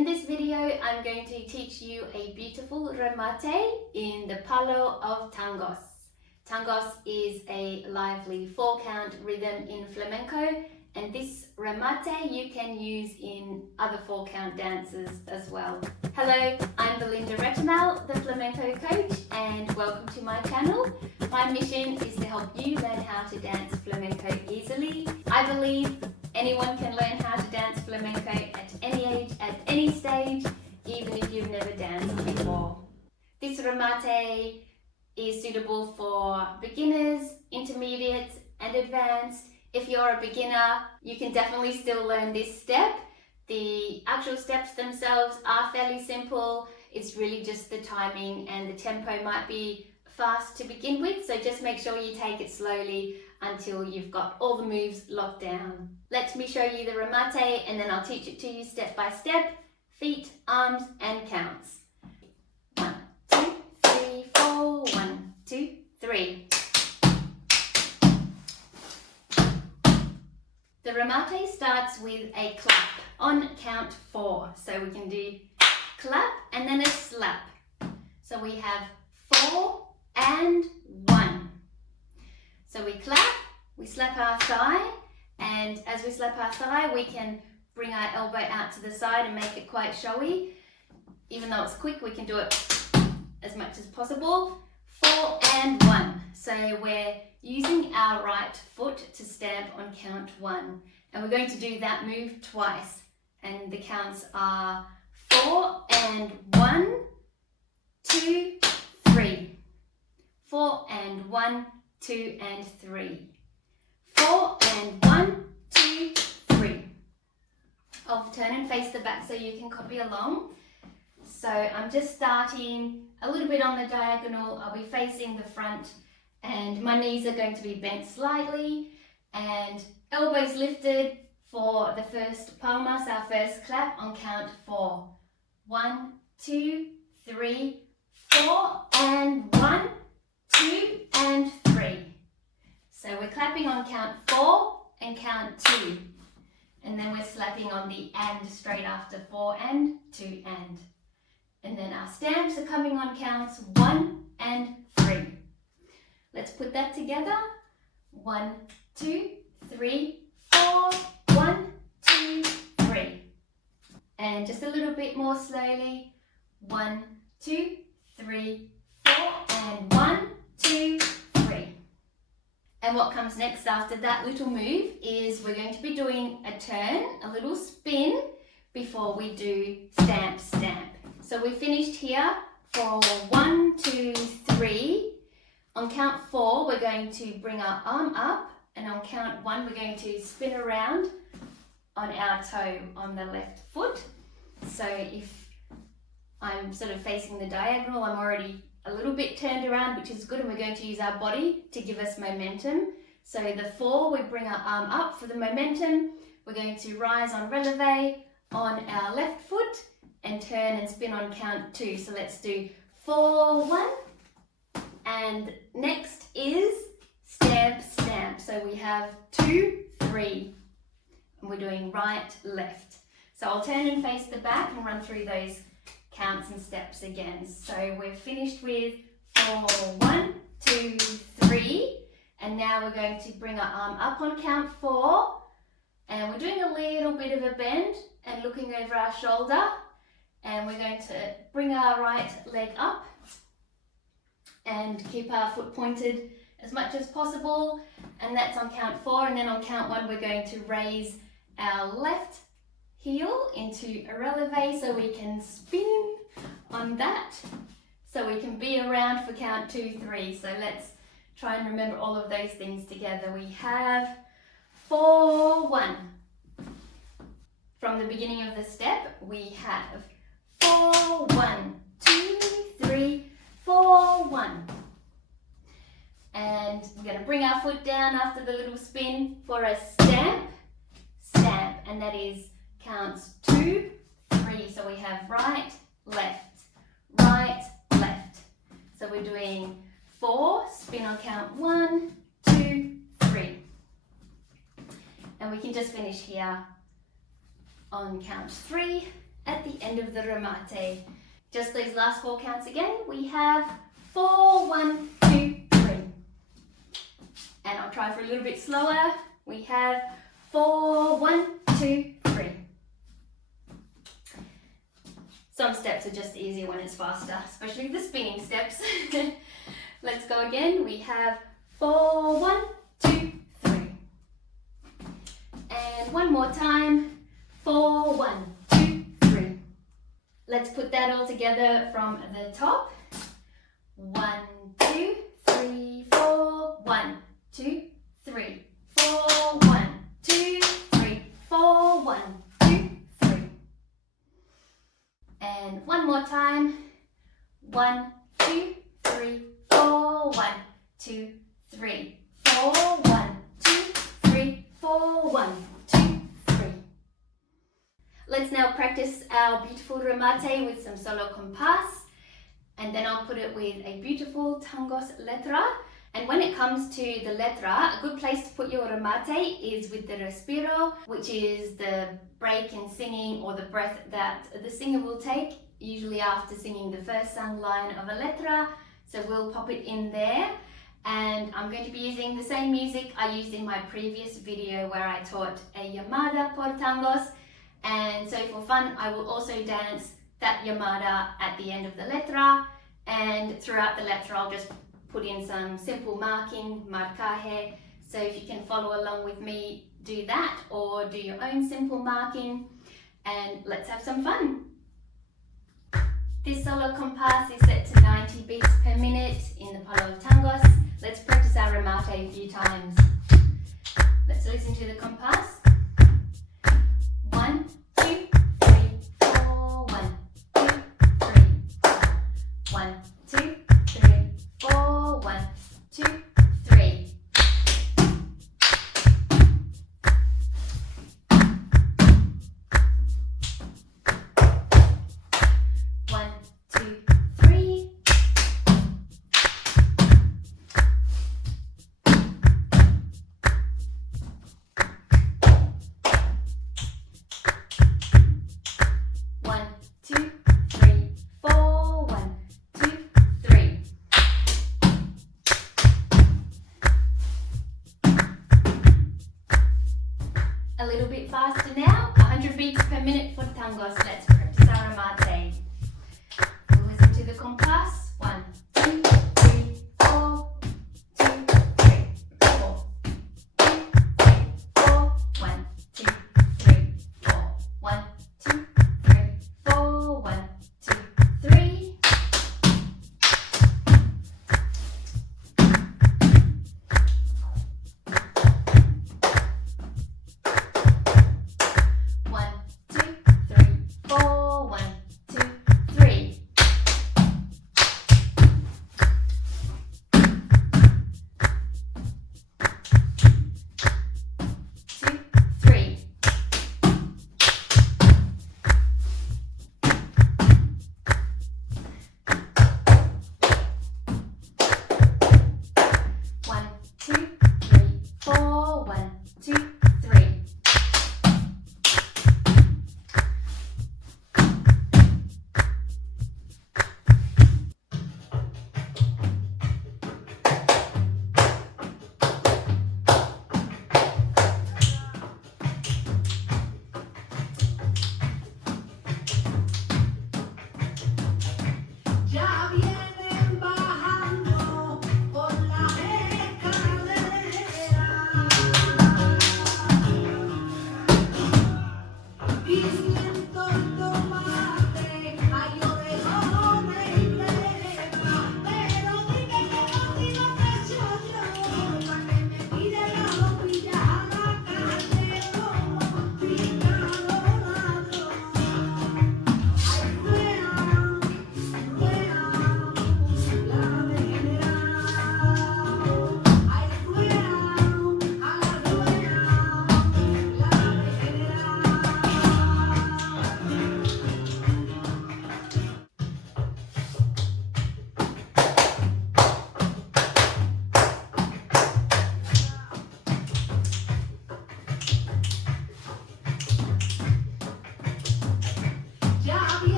In this video, I'm going to teach you a beautiful remate in the palo of tangos. Tangos is a lively 4-count rhythm in flamenco, and this remate you can use in other 4-count dances as well. Hello, I'm Belinda Remate, the flamenco coach, and welcome to my channel. My mission is to help you learn how to dance flamenco easily. I believe anyone can learn how to dance flamenco at any age, at any stage, even if you've never danced before. This remate is suitable for beginners, intermediates, and advanced. If you're a beginner, you can definitely still learn this step. The actual steps themselves are fairly simple. It's really just the timing, and the tempo might be fast to begin with, so just make sure you take it slowly until you've got all the moves locked down. Let me show you the remate, and then I'll teach it to you step by step, feet, arms, and counts. 1, 2, 3, 4, 1, 2, 3. The remate starts with a clap on count 4. So we can do clap and then a slap. So we have 4 and 1. So we clap, we slap our thigh, and as we slap our thigh, we can bring our elbow out to the side and make it quite showy. Even though it's quick, we can do it as much as possible. 4 and 1. So we're using our right foot to stamp on count 1. And we're going to do that move twice. And the counts are 4 and 1, 2, 3. 4 and 1, 2 and 3. 4 and 1, 2, 3. I'll turn and face the back so you can copy along. So I'm just starting a little bit on the diagonal. I'll be facing the front, and my knees are going to be bent slightly, and elbows lifted for the first palmas, our first clap on count 4. 1, 2, 3, 4, and 1, 2, and 3. So we're clapping on count 4 and count 2. And then we're slapping on the and straight after 4 and 2 and. And then our stamps are coming on counts 1 and 3. Let's put that together. 1, 2, 3, 4, 1, 2, 3. And just a little bit more slowly. 1, 2, 3, 4, and 1, 2, 3. And what comes next after that little move is we're going to be doing a turn, a little spin, before we do stamp, stamp. So we finished here for 1, 2, 3. On count 4, we're going to bring our arm up, and on count 1, we're going to spin around on our toe on the left foot. So if I'm sort of facing the diagonal, I'm already a little bit turned around, which is good, and we're going to use our body to give us momentum. So the 4, we bring our arm up for the momentum. We're going to rise on releve on our left foot and turn and spin on count 2. So let's do 4, 1. And next is stamp, stamp. So we have 2, 3, and we're doing right, left. So I'll turn and face the back and run through those counts and steps again. So we're finished with 4, 1, 2, 3, and now we're going to bring our arm up on count 4, and we're doing a little bit of a bend and looking over our shoulder, and we're going to bring our right leg up and keep our foot pointed as much as possible, and that's on count 4. And then on count 1, we're going to raise our left heel into a releve so we can spin on that, so we can be around for count 2, 3. So let's try and remember all of those things together. We have 4, 1. From the beginning of the step, we have 4, 1, 2, 3, 4, 1. And we're going to bring our foot down after the little spin for a stamp, stamp, and that is counts 2, 3. So we have right, left, right, left. So we're doing 4, spin on count 1, 2, 3. And we can just finish here on count 3 at the end. end of the remate. Just these last 4 counts again. We have 4, 1, 2, 3. And I'll try for a little bit slower. We have 4, 1, 2, 3. Some steps are just easier when it's faster, especially the spinning steps. Let's go again. We have 4, 1, 2, 3. And one more time. 4, 1, 2, 3. Let's put that all together from the top. 1, 2, 3, 4, 1, 2, 3, 4, 1, 2, 3, 4, 1, 2, 3. And one more time. 1, 2, 3, 4, 1, 2, 3, 4, 1, 2, 3, 4, 1, 2, 3. Let's now practice our beautiful remate with some solo compás, and then I'll put it with a beautiful Tangos letra. And when it comes to the letra, a good place to put your remate is with the respiro, which is the break in singing or the breath that the singer will take, usually after singing the first sung line of a letra. So we'll pop it in there. And I'm going to be using the same music I used in my previous video where I taught a llamada por tangos. And so for fun, I will also dance that llamada at the end of the letra. And throughout the letra, I'll just put in some simple marking, marcaje. So if you can follow along with me, do that, or do your own simple marking, and let's have some fun. This solo compás is set to 90 beats per minute in the palo of tangos. Let's practice our remate a few times. Let's listen to the compás. 1, 2, 3, 4, 1, 2, 3, 1, 2, 3, 4, 1, 2, 3.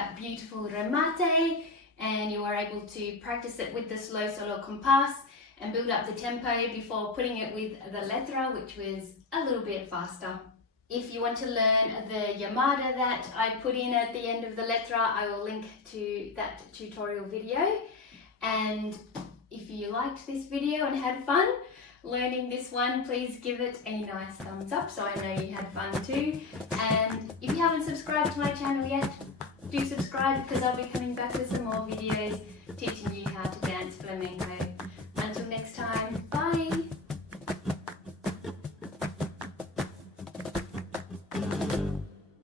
that beautiful remate, and you are able to practice it with the slow solo compás and build up the tempo before putting it with the letra, which was a little bit faster. If you want to learn the llamada that I put in at the end of the letra, I will link to that tutorial video. And if you liked this video and had fun learning this one, please give it a nice thumbs up so I know you had fun too. And if you haven't subscribed to my channel yet, do subscribe, because I'll be coming back with some more videos teaching you how to dance flamenco. Until next time.